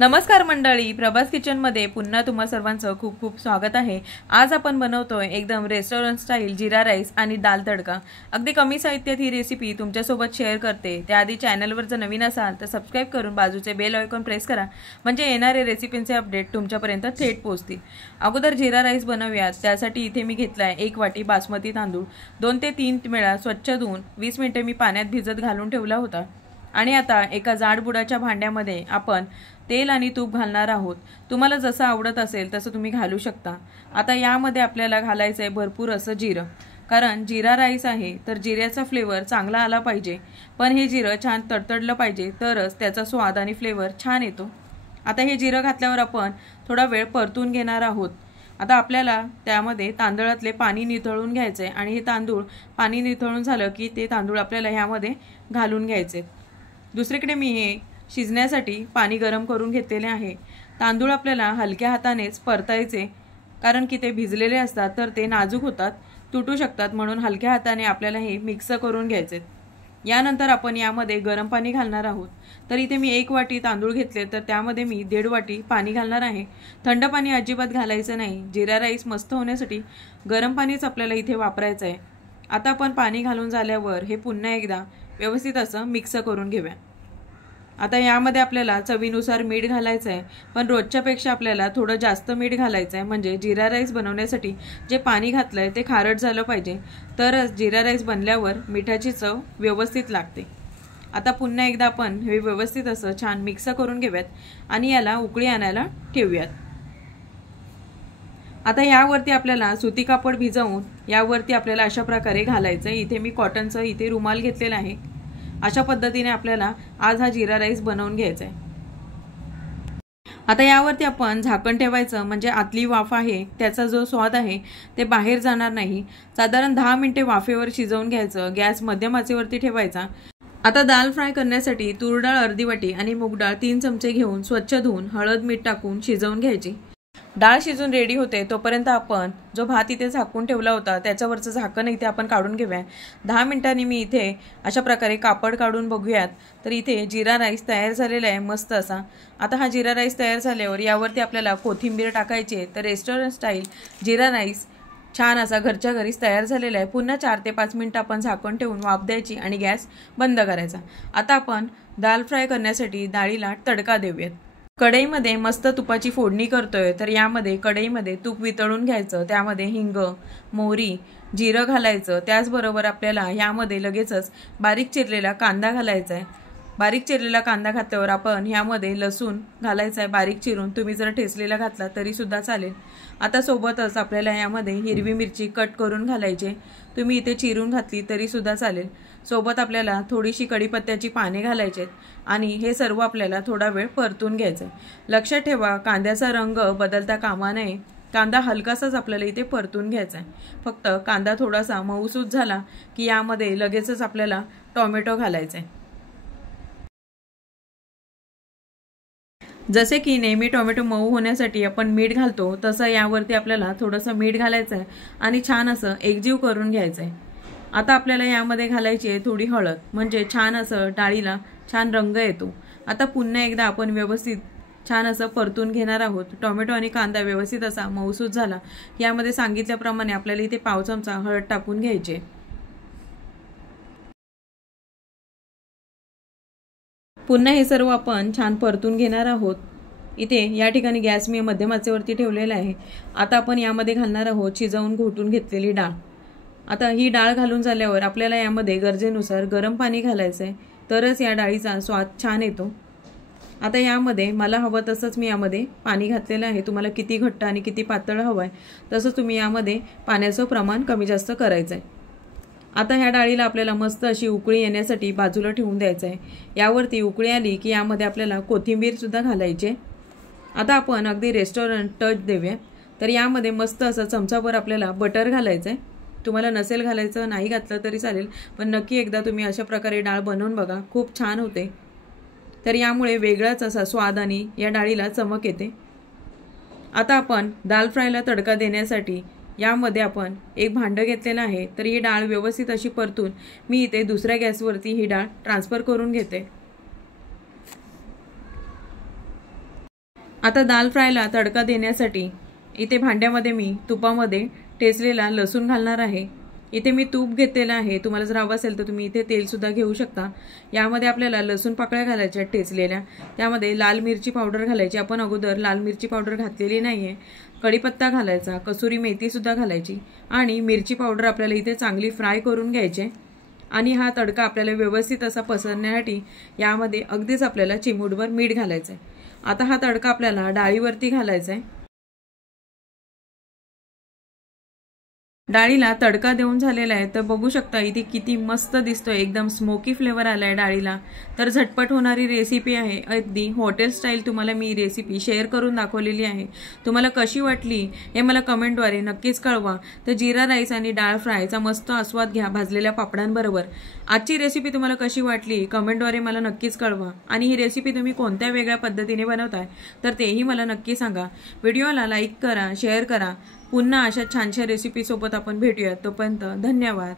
नमस्कार मंडळी, प्रभास किचनमध्ये पुन्हा तुम्हा सर्वांचं खूप खूप स्वागत आहे। आज आपण बनवतोय एकदम रेस्टॉरंट स्टाईल जीरा राईस आणि दाल तडका। अगदी कमी साहित्यात ही रेसिपी तुमच्यासोबत शेअर करते। त्याआधी चॅनलवर जर नवीन असाल तर सबस्क्राइब करून बाजूचे बेल आयकॉन प्रेस करा, म्हणजे येणारे रेसिपींचे अपडेट तुमच्यापर्यंत थेट पोहोचतील। अगोदर जीरा राईस बनवूयात। त्यासाठी इथे मी घेतलाय 1 वाटी बासमती तांदूळ। 2 ते 3 वेळा स्वच्छ धुवून 20 मिनिटे मी पाण्यात भिजत घालून ठेवला होता। आणि आता एका जाड बुडाच्या भांड्यामध्ये आपण तेल आणि तूप घालणार आहोत। तुम्हाला जसं आवडत असेल तसं तुम्ही घालू शकता। आता यामध्ये आपल्याला घालायचंय भरपूर असं जिरं, कारण जीरा राईस आहे तर जिऱ्याचा फ्लेवर चांगला आला पाहिजे। पण हे जिरं छान तडतडलं पाहिजे, तरच त्याचा स्वाद आणि फ्लेवर छान येतो। आता हे जिरं घातल्यावर आपण थोडा वेळ परतून घेणार आहोत। आता आपल्याला त्यामध्ये तांदळातले पाणी निथळून घ्यायचे आणि हे तांदूळ पाणी निथळून झालं की ते तांदूळ आपल्याला ह्यामध्ये घालून घ्यायचे। दुसरीकडे मी हे शिजण्यासाठी पाणी गरम करून घेतलेले आहे। तांदूळ आपल्याला हलक्या हातानेच परतायचे, कारण की ते भिजलेले असतात तर ते नाजूक होतात, तुटू शकतात, म्हणून हलक्या हाताने आपल्याला हे मिक्स करून घ्यायचे। यानंतर आपण यामध्ये गरम पाणी घालणार आहोत। तर इथे मी 1 वाटी तांदूळ घेतले तर त्यामध्ये मी 1.5 वाटी पाणी घालणार आहे। थंड पाणी अजिबात घालायचं नाही। जीरा राईस मस्त होण्यासाठी गरम पाणीच आपल्याला इथे वापरायचं आहे। आता आपण पाणी घालून झाल्यावर हे पुन्हा एकदा व्यवस्थित असं मिक्स करून घेऊया। आता यामध्ये आपल्याला चवीनुसार मीठ घालायचं आहे, पण रोजच्या पेक्षा आपल्याला थोडं जास्त मीठ घालायचं आहे, म्हणजे जीरा राईस बनवण्यासाठी जे पाणी घातलंय ते खारट झालं पाहिजे, तरच जीरा राईस बनल्यावर मिठाची चव व्यवस्थित लागते। आता पुन्हा एकदा आपण हे व्यवस्थित असं छान मिक्स करून घेऊयात आणि याला उकळी आणायला ठेवूयात। आता यावरती आपल्याला सुती कापड भिजवून यावरती आपल्याला अशा प्रकारे घालायचं आहे। इथे मी कॉटनचा इथे रुमाल घेतलेला आहे। अशा पद्धतीने आपल्याला आज हा जीरा राईस बनवून घ्यायचा आहे। आता यावरती आपण झाकण ठेवायचं, म्हणजे आतली वाफ आहे त्याचा जो स्वाद आहे ते बाहेर जाणार नाही। साधारण 10 मिनिटे वाफेवर शिजवून घ्यायचं। गॅस मध्यम आचेवरती ठेवायचा। आता दाल फ्राय करण्यासाठी तूर डाळ अर्धी वाटी आणि मूग डाळ 3 चमचे घेऊन स्वच्छ धुवून हळद मीठ टाकून शिजवून घ्यायची। डाळ शिजून रेडी होते तोपर्यंत आपण जो भात इथे झाकून ठेवला होता त्याच्यावरचं झाकण इथे आपण काढून घेऊया। 10 मिनिटांनी मी इथे अशा प्रकारे कापड काढून बघूयात, तर इथे जीरा राईस तयार झालेला आहे मस्त असा। आता हा जीरा राईस तयार झाल्यावर यावरती आपल्याला कोथिंबीर टाकायची आहे। तर रेस्टॉरंट स्टाईल जीरा राईस छान असा घरच्या घरीच तयार झालेला आहे। पुन्हा 4 ते 5 मिनिटं आपण झाकण ठेवून वाफ द्यायची आणि गॅस बंद करायचा। आता आपण दाल फ्राय करण्यासाठी डाळीला तडका देऊयात। कढईमध्ये मस्त तुपाची फोडणी करतोय, तर यामध्ये कढईमध्ये तूप वितळून घ्यायचं। त्यामध्ये हिंग, मोहरी, जिरं घालायचं। त्याचबरोबर आपल्याला यामध्ये लगेचच बारीक चिरलेला कांदा घालायचा आहे। बारीक चिरलेला कांदा घातल्यावर आपण यामध्ये लसूण घालायचा आहे बारीक चिरून। तुम्ही जर ठेचलेला घातला तरी सुद्धा चालेल। आता सोबतच आपल्याला यामध्ये हिरवी मिरची कट करून घालायची। तुम्ही इथे चिरून घातली तरी सुद्धा चालेल। सोबत आपल्याला थोडीशी कढीपत्त्याची पाने घालायची आणि हे सर्व आपल्याला थोडा वेळ परतून घ्यायचं आहे। लक्षात ठेवा, कांद्याचा रंग बदलता कामा नये। कांदा हलकासाच आपल्याला इथे परतून घ्यायचा आहे। फक्त कांदा थोडासा मऊसूत झाला की यामध्ये लगेचच आपल्याला टोमॅटो घालायचा आहे। जसे की नेहमी टोमॅटो मऊ होण्यासाठी आपण मीठ घालतो, तसं यावरती आपल्याला थोडंसं मीठ घालायचं आहे आणि छान असं एकजीव करून घ्यायचं आहे। आता आपल्याला यामध्ये घालायची आहे थोडी हळद, म्हणजे छान असं डाळीला छान रंग येतो। आता पुन्हा एकदा आपण व्यवस्थित छान असं परतून घेणार आहोत। टोमॅटो आणि कांदा व्यवस्थित असा मऊसूत झाला, यामध्ये सांगितल्याप्रमाणे आपल्याला इथे पाव चमचा हळद टाकून घ्यायची। पुन्हा हे सर्व आपण छान परतून घेणार आहोत। इथे या ठिकाणी गॅस मी मध्यम आचेवरती ठेवलेला आहे। आता आपण यामध्ये घालणार आहोत शिजवून घोटून घेतलेली डाळ। आता ही डाळ घालून झाल्यावर आपल्याला यामध्ये गरजेनुसार गरम पाणी घालायचं आहे, तरच या डाळीचा स्वाद छान येतो। आता यामध्ये मला हवं तसंच मी यामध्ये पाणी घातलेलं आहे। तुम्हाला किती घट्ट आणि किती पातळ हवं आहे तसंच तुम्ही यामध्ये पाण्याचं प्रमाण कमी जास्त करायचं आहे। आता ह्या डाळीला आपल्याला मस्त अशी उकळी येण्यासाठी बाजूला ठेवून द्यायचं आहे। यावरती उकळी आली की यामध्ये आपल्याला कोथिंबीर सुद्धा घालायची। आता आपण अगदी रेस्टॉरंट टच देऊया। तर यामध्ये मस्त असं चमचाभर आपल्याला बटर घालायचं आहे। तुम्हाला नसेल घालायचं, नाही घातलं तरी चालेल, पण नक्की एकदा तुम्ही अशा प्रकारे डाळ बनवून बघा, खूप छान होते। तर यामुळे वेगळाच असा स्वाद आणि या डाळीला चमक येते। आता आपण दाल फ्रायला तडका देण्यासाठी यामध्ये आपण एक भांडं घेतलेलं आहे। तर ही डाळ व्यवस्थित अशी परतून मी इथे दुसऱ्या गॅसवरती ही डाळ ट्रान्सफर करून घेते। आता दाल फ्रायला तडका देण्यासाठी इथे भांड्यामध्ये मी तुपामध्ये ठेचलेला लसूण घालणार आहे। इथे मी तूप घेतलेलं आहे, तुम्हाला जर हवं असेल तर तुम्ही इथे तेल सुद्धा घेऊ शकता। यामध्ये आपल्याला लसूण पाकळ्या घालायच्या ठेचलेल्या, त्यामध्ये लाल मिरची पावडर घालायची, आपण अगोदर लाल मिरची पावडर घातलेली नाहीये। कढीपत्ता घालायचा, कसुरी मेथी सुद्धा घालायची आणि मिरची पावडर आपल्याला इथे चांगली फ्राय करून घ्यायची आणि हा तडका आपल्याला व्यवस्थित असा पसरण्यासाठी यामध्ये अगदीच आपल्याला चिमूटभर मीठ घालायचं आहे। आता हा तडका आपल्याला डाळीवरती घालायचा आहे। डाळीला तडका देऊन झालेला आहे, तर बघू शकता इथे किती मस्त दिसतोय, एकदम स्मोकी फ्लेवर आलाय डाळीला। तर झटपट होणारी रेसिपी आहे, अगदी हॉटेल स्टाईल तुम्हाला मी रेसिपी शेअर करून दाखवलेली आहे। तुम्हाला कशी वाटली हे मला कमेंटद्वारे नक्कीच कळवा। तर जिरा राईस आणि डाळ फ्रायचा मस्त आस्वाद घ्या भाजलेल्या पापडांबरोबर। आजची रेसिपी तुम्हाला कशी वाटली कमेंटद्वारे मला नक्कीच कळवा आणि ही रेसिपी तुम्ही कोणत्या वेगळ्या पद्धतीने बनवताय तर तेही मला नक्की सांगा। व्हिडिओला लाईक करा, शेअर करा। पुन्हा अशा छानशा रेसिपी सोबत आपण भेटूया, तोपर्यंत धन्यवाद।